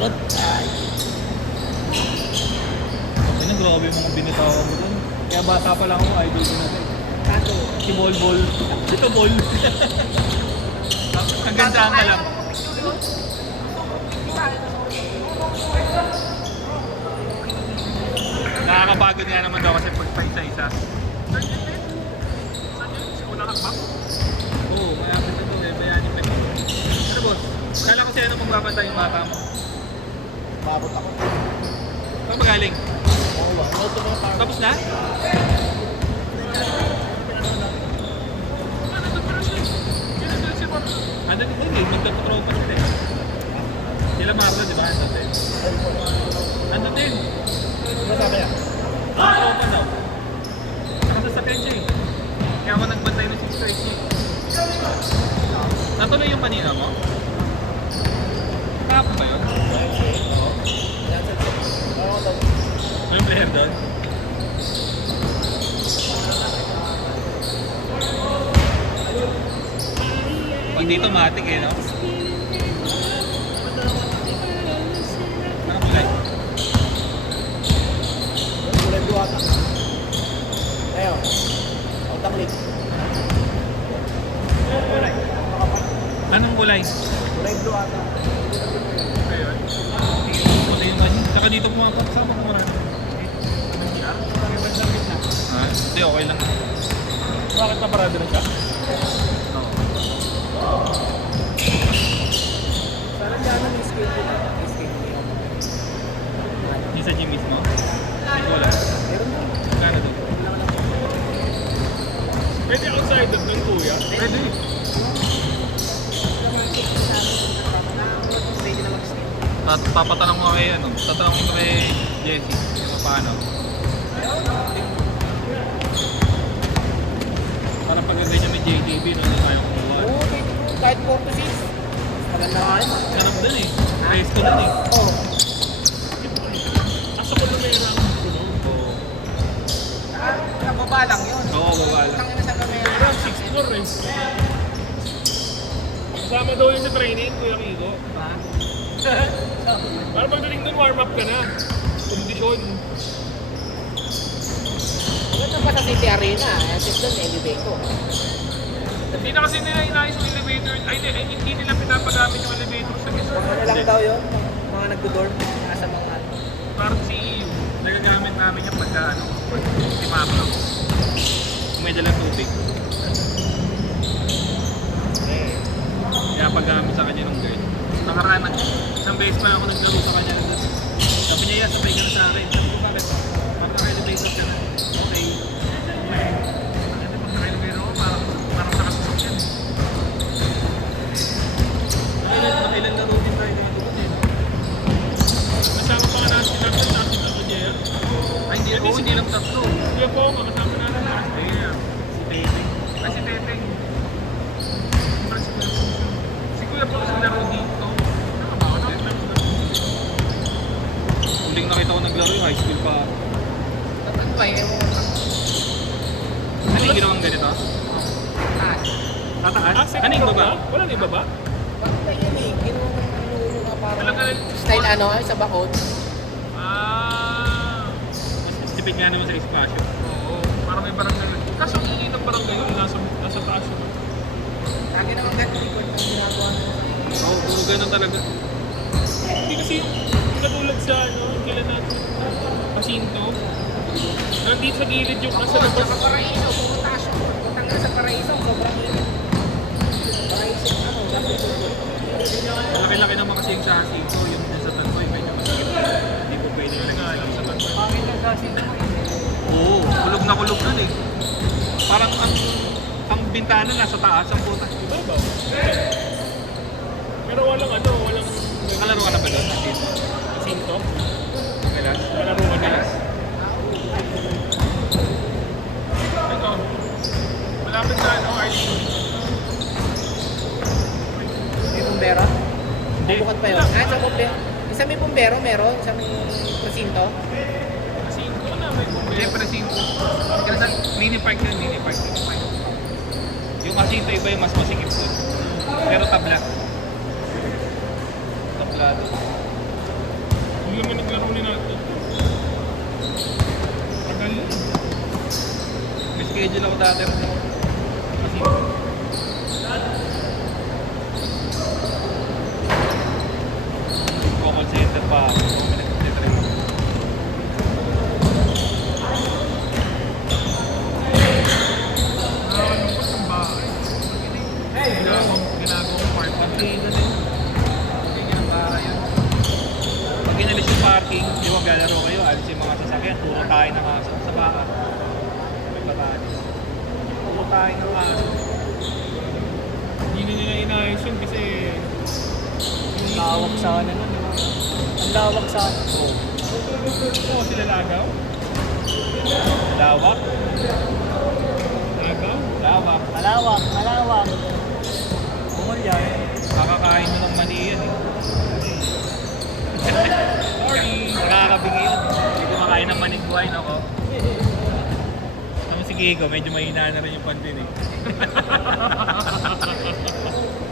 Ay, grabe yung mga binitawan mo dun. Kaya bata pa lang ako, idol ko natin. kato. Si Bol Bol. Ito Bol. Ang ganda ka lang. Nakakapagod nga naman daw kasi pag pa isa-isa. Oo, mayapit na to eh. Bayanin pa dito. Ano boss? Kala ko sa'yo na magbabantay yung bata mo. Babot ako. Saan magaling? Oo ba? Auto na parang. Tapos na? Ano din yun eh, magkapatropa rin eh. Sila Marla, di ba? Ano din? Ano din? Ano sabi niya? Magkatropa daw. Nakasasakyan siya eh. Kaya ako nagbantay ng 630. Natuloy yung kanina mo? Kahapon ba yun? Oo. May player doon? Pag dito matik eh, no? Anong kulay? Kulay blue ata. Ayun. Outang link. Kulay. Anong kulay? Kulay blue ata. Ayun. Kulay yung ganyan. Saka dito pumapasama ko marami. Ah, hindi, okay lang. Bakit naparado na siya? Sana dyan ang skate ko na. Skate ko yun. Yung sa gym mismo? Hindi ko alam. Meron na. Kano doon? Pwede outside doon kuya? Pwede. Pwede na mag-skate. Papatanong mo kay ano? Tatanong ko kay Jessie. Kung paano. Parang pagkagay niya may JTB, no? Na tayo kumuha. Oo, pwede ko. Kahit 4 to 6. Maganda nga yun. Sarap dun eh. Presto dun eh. Oo. Asa ko na may rank ko. Oo. Nakababa lang yun. Oo, bawala. Tangin na sa kamera. Rank 6 floor eh. Kasama daw yun sa training, Kuya Kiko. Ha? Para pagdating doon, warm up ka na. Kondisyon. Maganda pa sa City Arena. Kasi doon, elevator. Hindi na kasi nila inayos yung elevator. Ay, hindi nila pinapagamit yung elevator sa mismo. Ano lang daw yun? Mga nagdo-dorm. Nasa mga ano. Parang CEU. Nagagamit namin yung pagka ano, pag simaplo. Kung may dalang tubig. Kaya paggamit sa kanya ng girl. Nakaraan, isang beses pa ako naglaro sa kanya ng girl. Sabi niya, "Yeah, sabay ka na sa akin." Sabi ko, "Bakit? Parang naka-elevator ka na." Okay. Ano pag naka-elevator ako, parang nakasasakyan. Ilan laro din tayo dito doon eh. Kasama pa nga natin natin ako niya. Ay, hindi lang tatlo. Kuya po, kasama natin lahat. Yeah. Si Tete. Ay, si Teteng. Si Kuya po kasi laro dito. Tama ba? Huling nakita ko naglaro yung high school pa. Ano ba yun? Ano yung ginawang ganito? Ah, Tataas? Ano yung baba? Wala na yung baba? bakit ba yun eh? Ginawa nga parang Talaga style ano, sa bakod. Ah. Mas tipid nga naman sa espasyo. Oo. Parang may barangay yun. Kaso ang ingin ng barangay yun, nasa taas yun. Lagi naman ganito likod ng ginagawa nila. Oo, puro ganun talaga. Hindi kasi yung katulad sa ano, kailan natin Jacinto. Nandito sa gilid yung nasa Sa labas. Paraiso, pumunta siya. Pumunta nga sa Paraiso, sobrang init. Paraiso, ano, Malaki-laki naman kasi yung chassis ko. Yung nasa Tanboy, medyo masakit. Hindi ko pwede Hindi nga alam sa tanong. pangit na sa sino mo eh. Oo, kulog na kulog nun eh. Parang ang bintana nasa taas ang puta. Ibabaw. Pero walang ano, walang Nakalaro ka na ba doon? Dito? Jacinto. Kailan? Malaro ka na. Ito. Malapit na ano, RTP. May bumbero? Hindi. Bukod pa yun. Ah, sa bumbero. Isa may bumbero, meron. Isa may presinto. Jacinto na, may bumili. Siyempre mini park yun, mini park. Yung kasi ito iba yung mas masikip doon. Pero tabla. Tablado. naman naglaro ni natin. Tagal yun. May schedule ako dati. Kasi call center pa ako. Nakakalungkot ang bahay. Ginagawang part. Kasi doon eh. Ganyan ang bahay yun. Pag inalis yung parking, di ba galaro kayo, alis yung mga sasakyan, turo tayo ng aso sa baka. May bataan. Turo tayo ng aso. Hindi na nila inayos yun kasi Ang lawak sana nun, di ba? Ang lawak sana. Oo, sila lagaw. Lawak. Lagaw. Lawak. Malawak, malawak. Bumol yan. Kakakain mo ng mani yan eh. Sorry. Nakakabingi yun. Hindi kumakain ng maning buhay, no ko? Naman si Gigo, medyo mahina na rin yung pantin eh.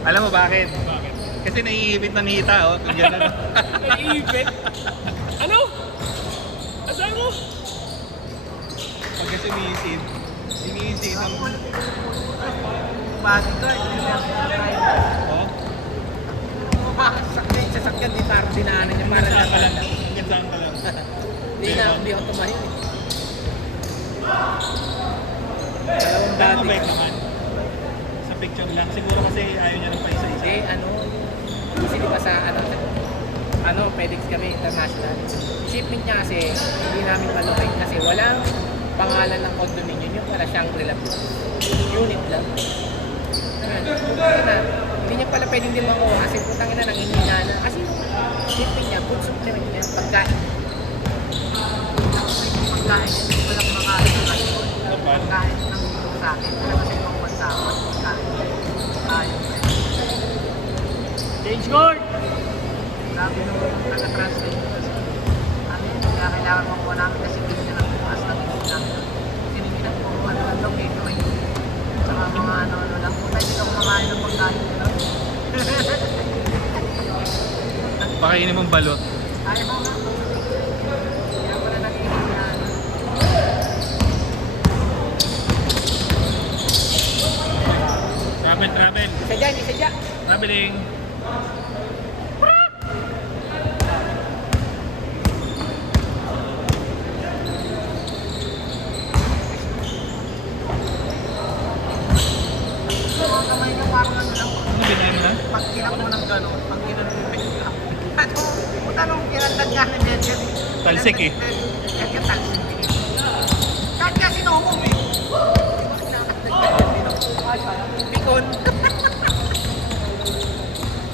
Alam mo bakit? Bakit? Kasi naiibit ng hita, oh. Kung gano'n. Naiibit? Ano? Asahan mo? Pag kasi sinisid ang... Bakit ko? Oh, Sasakyan, di parang dinaanan niya. Parang saan ka lang. Saan ka lang. Hindi ako tumahin eh. Dalawang Saan dati. mabait naman? Sa picture lang. Siguro kasi ayaw niya ng paisa-isa. Hindi, kasi di ba sa, FedEx kami, international. Shipment niya kasi, hindi namin malukay kasi walang pangalan ng condominium yung para Shangri-La unit lang. Hindi niya pala pwedeng din makuha kasi putang ina nanginina na. Kasi yung shipment niya, food supplement niya, pagkain. Pagkain, walang makain. Pagkain ng sa akin, wala kasi ibang bansa ako. Pagkain. Change court! Sabi nung taga-translate kaya kailangan makuha namin kasi hindi na nagbukas ng hindi namin. Kasi hindi na po ano-ano eh. Saka mga ano-ano lang. Kung tayo dito kumakain ng pagkain nila. Pakainin mong balot. Ayaw mo nga. Kaya pala nag-iisip na Travel. Isa dyan, isa dyan. Traveling. Mga kamay niya parang ano lang. Ano binayin mo na? Pag kinap mo ng gano'n, pag kinapipit ka. Ano, puta nung kinatag nga ni Denzel. Talsik eh. Yan yung talsik eh. Kahit nga sinomong eh. Pikon.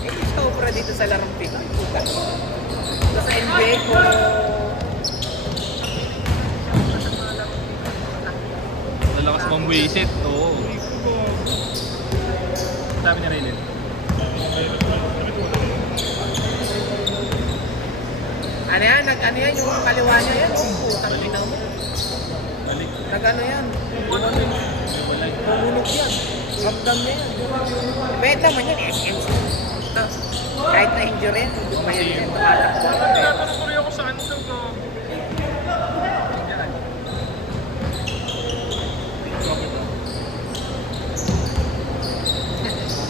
Eh, sobra dito sa larong pikon. Puta. Ito sa NBA ko. Lalakas mong wisit. Oo. Sabi niya rin. Ano yan? Ano yan? Yung kaliwa niya yan? Oh, putang ina mo. Balik. Nag-ano yan? Balik. Nalulog yan. Ramdam niya yan. Benta man yan, SMC. Kahit na-injure yan, hindi pa yan. Tumatakbo. Nagtatanong tuloy ako saan ito ko.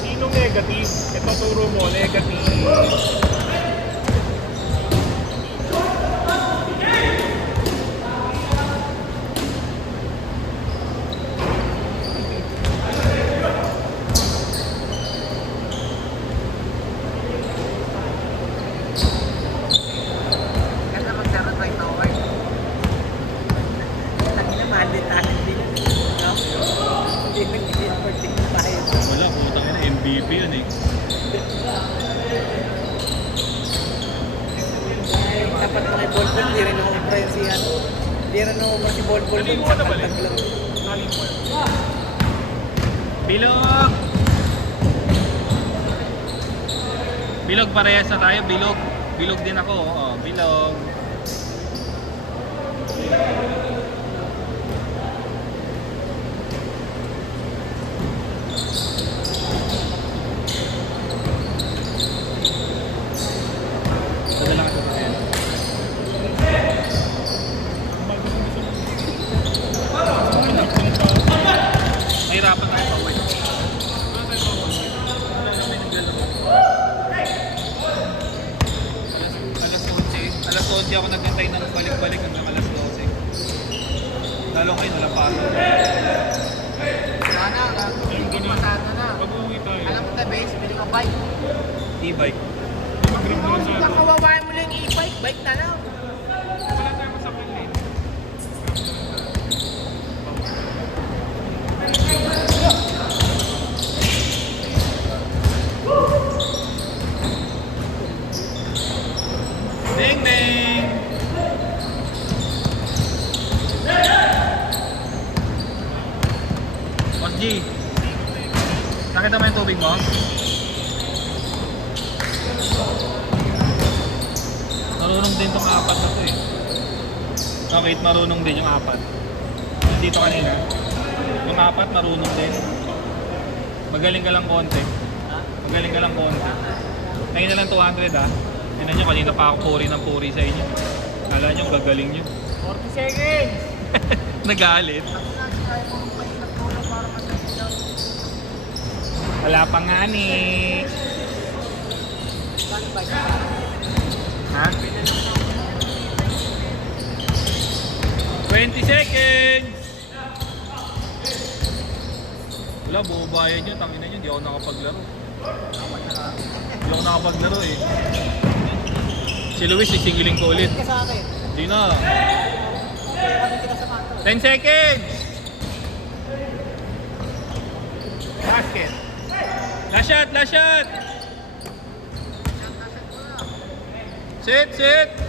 Sino negative? Ito turo mo, negative. Ganda magkaroon tayo ng award. Lagi na mahal din tayo din. No? Hindi afford din tayo. Wala, putang ina. MVP yun eh. Ay, tapat na kay Bolbol, di rin ako friends yan. Di rin ako si Bolbol. Naligo ka na ba, Len? Lang. Naligo. Bilog! Bilog parehas na tayo. Bilog. Bilog din ako. Oo, bilog. Ito na lang ito. di ako nagantay ng balik-balik hanggang alas 12. Lalo kayo, wala pa ako. Sana, hindi pasado na. Pag-uwi tayo. Alam mo na, base, bili ko bike. E-bike. Mag-grab na lang sa ano. Kakawawain mo lang yung e-bike, bike na lang. Wala tayong masakal eh. Ding ding! Boss G, nakita mo yung tubig mo? Marunong din itong apat na to eh. Bakit marunong din yung apat? Yung dito kanina. Yung apat marunong din. Magaling ka lang konti. Magaling ka lang konti. Ngayon na lang 200 ah. Tignan nyo, kanina pa ako puri ng puri sa inyo. Kala nyo, gagaling nyo. 40 seconds! Nagalit. Wala pa nga ni. Ha? 20 seconds! Wala, bubayan nyo. Tangina nyo, di ako nakapaglaro. Di ako nakapaglaro eh. Si Luis, sisingiling ko ulit. Ka sa akin. Di na. Kasi kita sa kanto. 10 seconds! Basket. Last shot, last shot! Sit, sit!